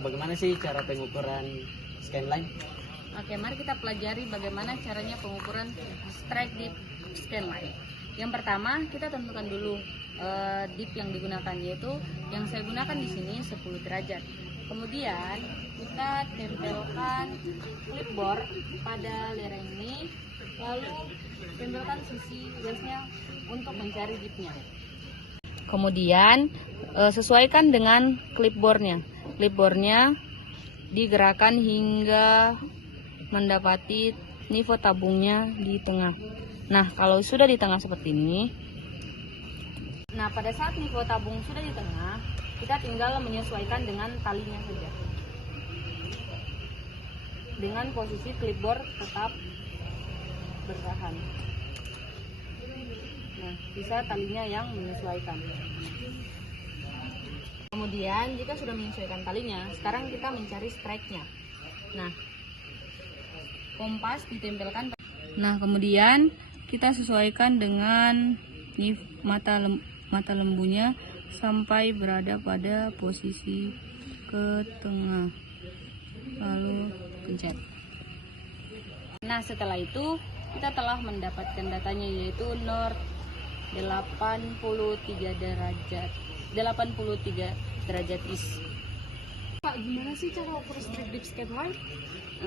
bagaimana sih cara pengukuran scanline? Oke, mari kita pelajari bagaimana caranya pengukuran strike dip scanline. Yang pertama, kita tentukan dulu dip yang digunakan, yaitu yang saya gunakan di sini 10 derajat. Kemudian kita tempelkan clipboard pada lereng ini, lalu tempelkan sisi gasnya untuk mencari dipnya. Kemudian sesuaikan dengan clipboardnya. Clipboardnya digerakkan hingga mendapati nivoo tabungnya di tengah. Nah, kalau sudah di tengah seperti ini, nah pada saat nivoo tabung sudah di tengah, kita tinggal menyesuaikan dengan talinya saja. Dengan posisi clipboard tetap bertahan. Nah, bisa talinya yang menyesuaikan. Kemudian jika sudah menyesuaikan talinya, sekarang kita mencari strike-nya. Nah, kompas ditempelkan. Nah, kemudian kita sesuaikan dengan mata lembunya sampai berada pada posisi ke tengah. Lalu pencet. Nah, setelah itu kita telah mendapatkan datanya, yaitu north 83 derajat east. Pak, gimana sih cara ukur strike dip scanline?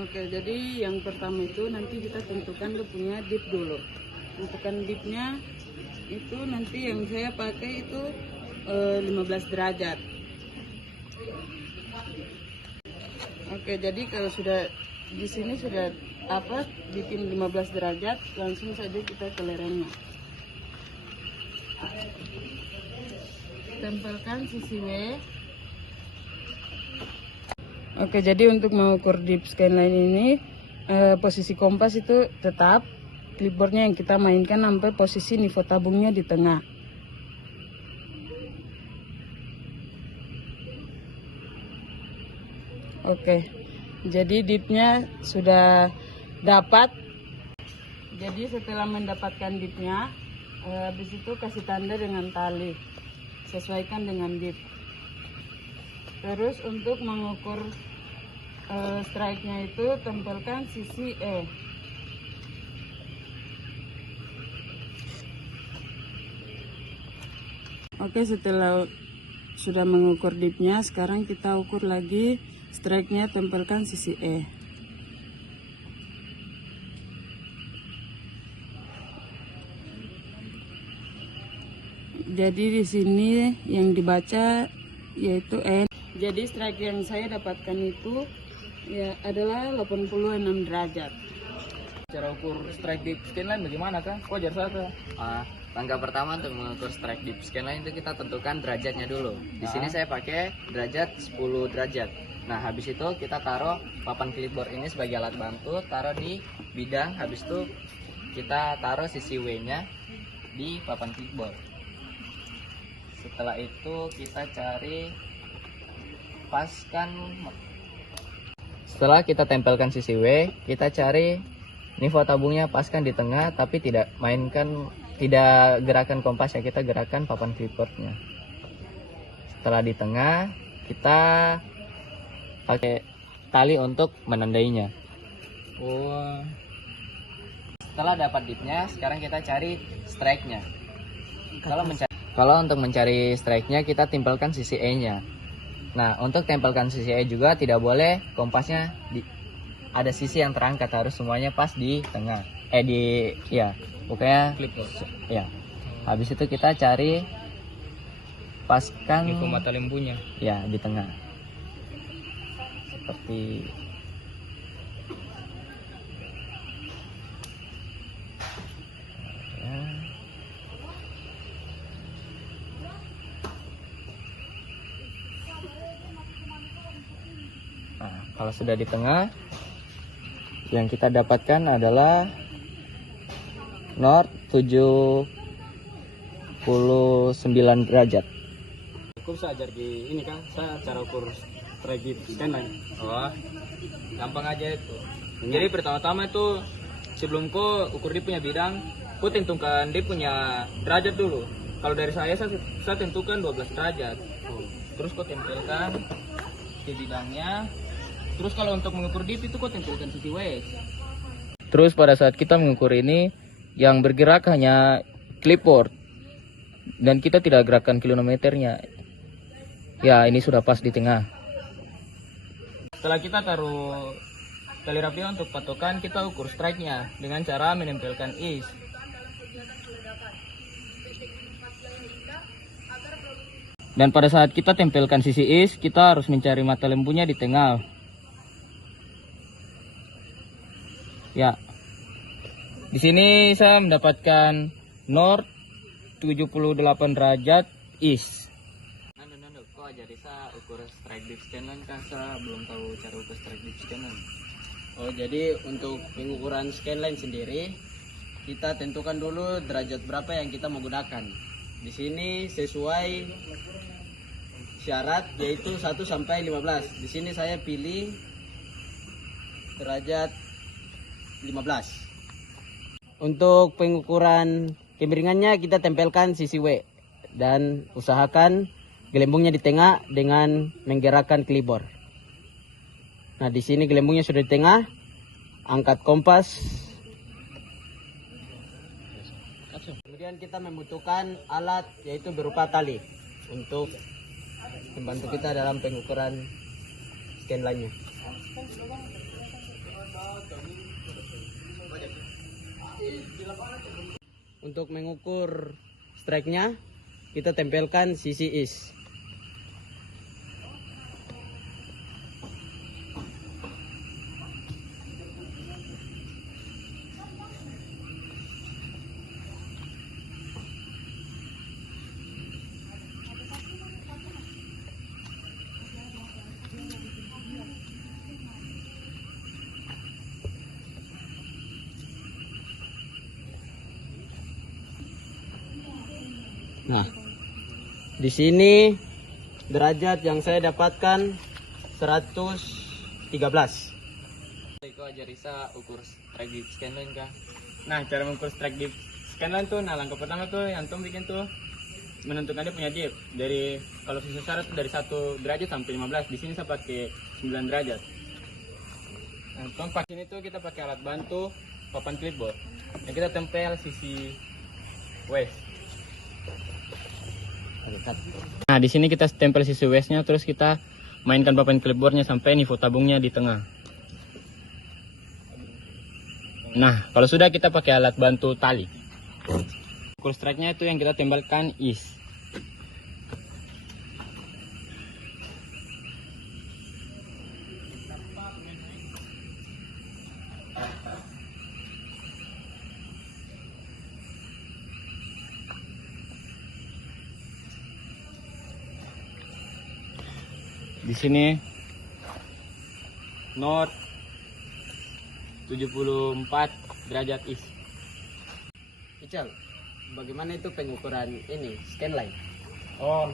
Oke, jadi yang pertama itu nanti kita tentukan lu punya dip dulu. Tentukan dipnya itu nanti yang saya pakai itu 15 derajat. Oke, jadi kalau sudah di sini sudah bikin 15 derajat, langsung saja kita ke lerengnya. Tempelkan sisi W. Oke, jadi untuk mengukur dip scanline ini posisi kompas itu tetap clipboardnya yang kita mainkan sampai posisi nivoo tabungnya di tengah. Oke, jadi dipnya sudah dapat. Jadi setelah mendapatkan dipnya, habis itu kasih tanda dengan tali, sesuaikan dengan dip. Terus untuk mengukur strike-nya itu tempelkan sisi E. Oke, setelah sudah mengukur dipnya, sekarang kita ukur lagi strike-nya, tempelkan sisi E. Jadi di sini yang dibaca yaitu N. Jadi strike yang saya dapatkan itu ya adalah 86 derajat. Cara ukur strike dip scanline bagaimana kah? Kok ajar saya? Langkah pertama untuk mengukur strike dip scanline itu kita tentukan derajatnya dulu. Di sini saya pakai derajat 10 derajat. Nah, habis itu kita taruh papan clipboard ini sebagai alat bantu, taruh di bidang. Habis itu kita taruh sisi W-nya di papan clipboard. Setelah itu kita cari paskan. Setelah kita tempelkan sisi W, kita cari nivoo tabungnya, paskan di tengah, tapi tidak gerakan kompasnya, kita gerakan papan clipboardnya. Setelah di tengah, kita pakai tali untuk menandainya. Setelah dapat dipnya, sekarang kita cari strike-nya. Kalau untuk mencari strike-nya, kita tempelkan sisi E-nya. Nah, untuk tempelkan sisi E juga tidak boleh kompasnya ada sisi yang terangkat, harus semuanya pas di tengah. Pokoknya clipboard. Ya. Habis itu kita cari paskan Nivoo mata lembunya. Ya, di tengah. Seperti Nah, kalau sudah di tengah, yang kita dapatkan adalah north 79 derajat. Aku bisa ajar di ini kan, saya cara ukur strike dip scanline. Gampang aja itu. Jadi pertama-tama itu sebelum kau ukur dia punya bidang, kau tentukan dia punya derajat dulu. Kalau dari saya tentukan 12 derajat. Terus kau tempelkan ke bidangnya. Terus kalau untuk mengukur dip itu kau tempelkan sisi west. Terus pada saat kita mengukur ini, yang bergerak hanya clipboard dan kita tidak gerakkan kilometernya. Ya, ini sudah pas di tengah. Setelah kita taruh tali rapia untuk patokan, kita ukur strike-nya dengan cara menempelkan is. Dan pada saat kita tempelkan sisi is, kita harus mencari mata lembunya di tengah. Ya. Di sini saya mendapatkan north 78 derajat east. Kok jadi saya ukur strike dip scanlan kan saya belum tahu cara ukur strike dip scanlan. Oh, jadi untuk pengukuran scanline sendiri kita tentukan dulu derajat berapa yang kita mau gunakan. Di sini sesuai syarat yaitu 1 sampai 15. Di sini saya pilih derajat 15. Untuk pengukuran kemiringannya kita tempelkan sisi W dan usahakan gelembungnya di tengah dengan menggerakkan clipboard. Nah, di sini gelembungnya sudah di tengah. Angkat kompas. Kemudian kita membutuhkan alat yaitu berupa tali untuk membantu kita dalam pengukuran scanline-nya. Untuk mengukur strike-nya kita tempelkan sisi is. Nah, di sini derajat yang saya dapatkan 113. Kau ajari saya ukur strike dip scanlan kah? Nah, cara mengukur strike dip scanlan tuh, nah langkah pertama tuh yang antum bikin tuh menentukan dia punya dip. Dari kalau sisa syarat tuh dari 1 derajat sampai 15. Di sini saya pakai 9 derajat. Nah, pas ini tuh kita pakai alat bantu papan clipboard. Yang kita tempel sisi west. Nah, di sini kita tempel sisi westnya, terus kita mainkan papan clipboardnya sampai nivo tabungnya di tengah. Nah, kalau sudah kita pakai alat bantu tali. Ukur strike-nya itu yang kita tembakkan is. Di sini north 74 derajat east. Ical, bagaimana itu pengukuran ini scanline? Oh,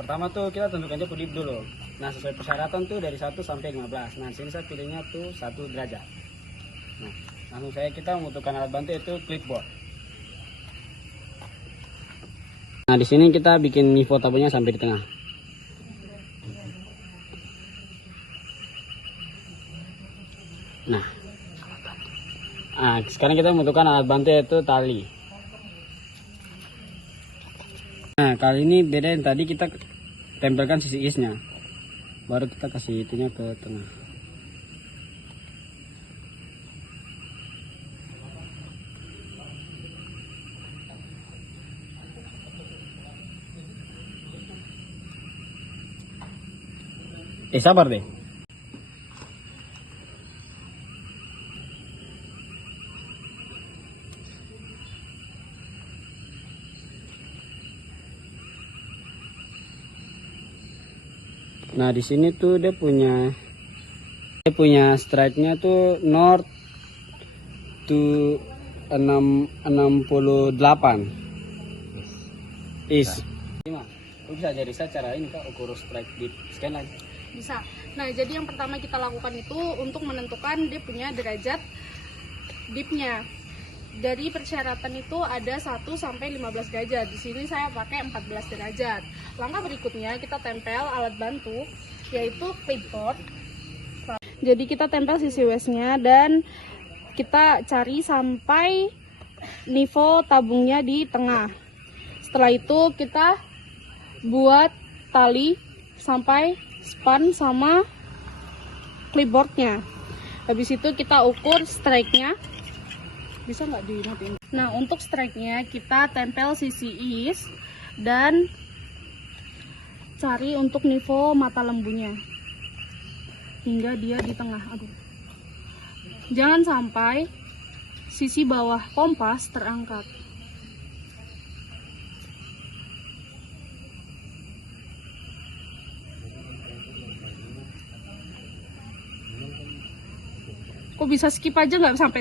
pertama tuh kita tentukan aja dip dulu. Nah, sesuai persyaratan tuh dari 1 sampai 15. Nah, sini saya pilihnya tuh 1 derajat. Nah, langsung kita membutuhkan alat bantu itu clipboard. Nah, di sini kita bikin nivo tabungnya sampai di tengah. Nah, sekarang kita membutuhkan alat bantu yaitu tali. Nah, kali ini beda yang tadi kita tempelkan sisi isnya, baru kita kasih itunya ke tengah. Sabar deh. Nah, di sini tuh dia punya strike-nya tuh north to 68 is. Lu bisa jadi saya cara ini Kak, ukur strike dip scanline. Bisa. Nah, jadi yang pertama kita lakukan itu untuk menentukan dia punya derajat dipnya. Dari persyaratan itu ada 1 sampai 15 derajat. Di sini saya pakai 14 derajat. Langkah berikutnya kita tempel alat bantu yaitu clipboard. Jadi kita tempel sisi waistnya dan kita cari sampai nivo tabungnya di tengah. Setelah itu kita buat tali sampai span sama clipboardnya. Habis itu kita ukur strike-nya. Bisa nggak dimatiin? Nah, untuk strike-nya kita tempel sisi is dan cari untuk nivo mata lembunya hingga dia di tengah. Aduh, jangan sampai sisi bawah kompas terangkat. Kok bisa skip aja nggak sampai?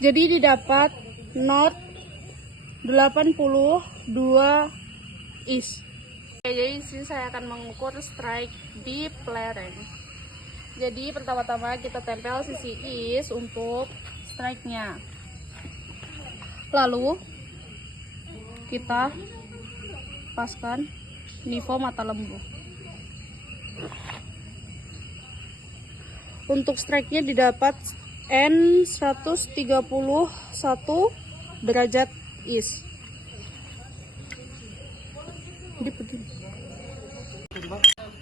Jadi didapat knot 82 is. Oke, jadi sini saya akan mengukur strike di lereng. Jadi pertama-tama kita tempel sisi is untuk strike-nya. Lalu kita paskan nivo mata lembu. Untuk strike-nya didapat N 131 derajat is.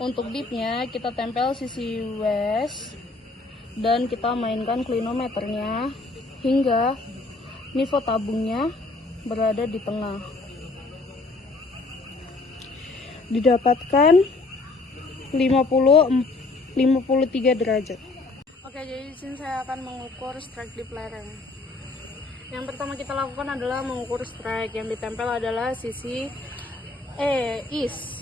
Untuk dipnya kita tempel sisi west dan kita mainkan klinometernya hingga nivo tabungnya berada di tengah. Didapatkan 53 derajat. Oke, jadi di sini saya akan mengukur strike di lereng. Yang pertama kita lakukan adalah mengukur strike. Yang ditempel adalah sisi is.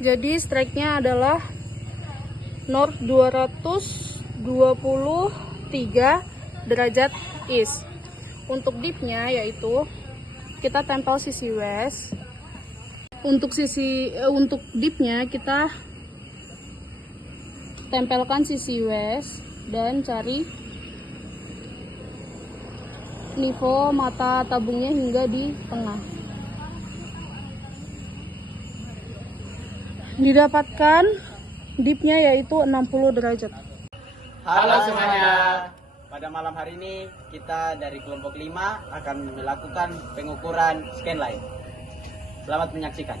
Jadi strike-nya adalah north 223 derajat is. Untuk dipnya yaitu kita tempel sisi west. Untuk dipnya kita tempelkan sisi west dan cari nivo mata tabungnya hingga di tengah. Didapatkan dipnya yaitu 60 derajat. Halo semuanya. Pada malam hari ini kita dari kelompok 5 akan melakukan pengukuran scanline. Selamat menyaksikan.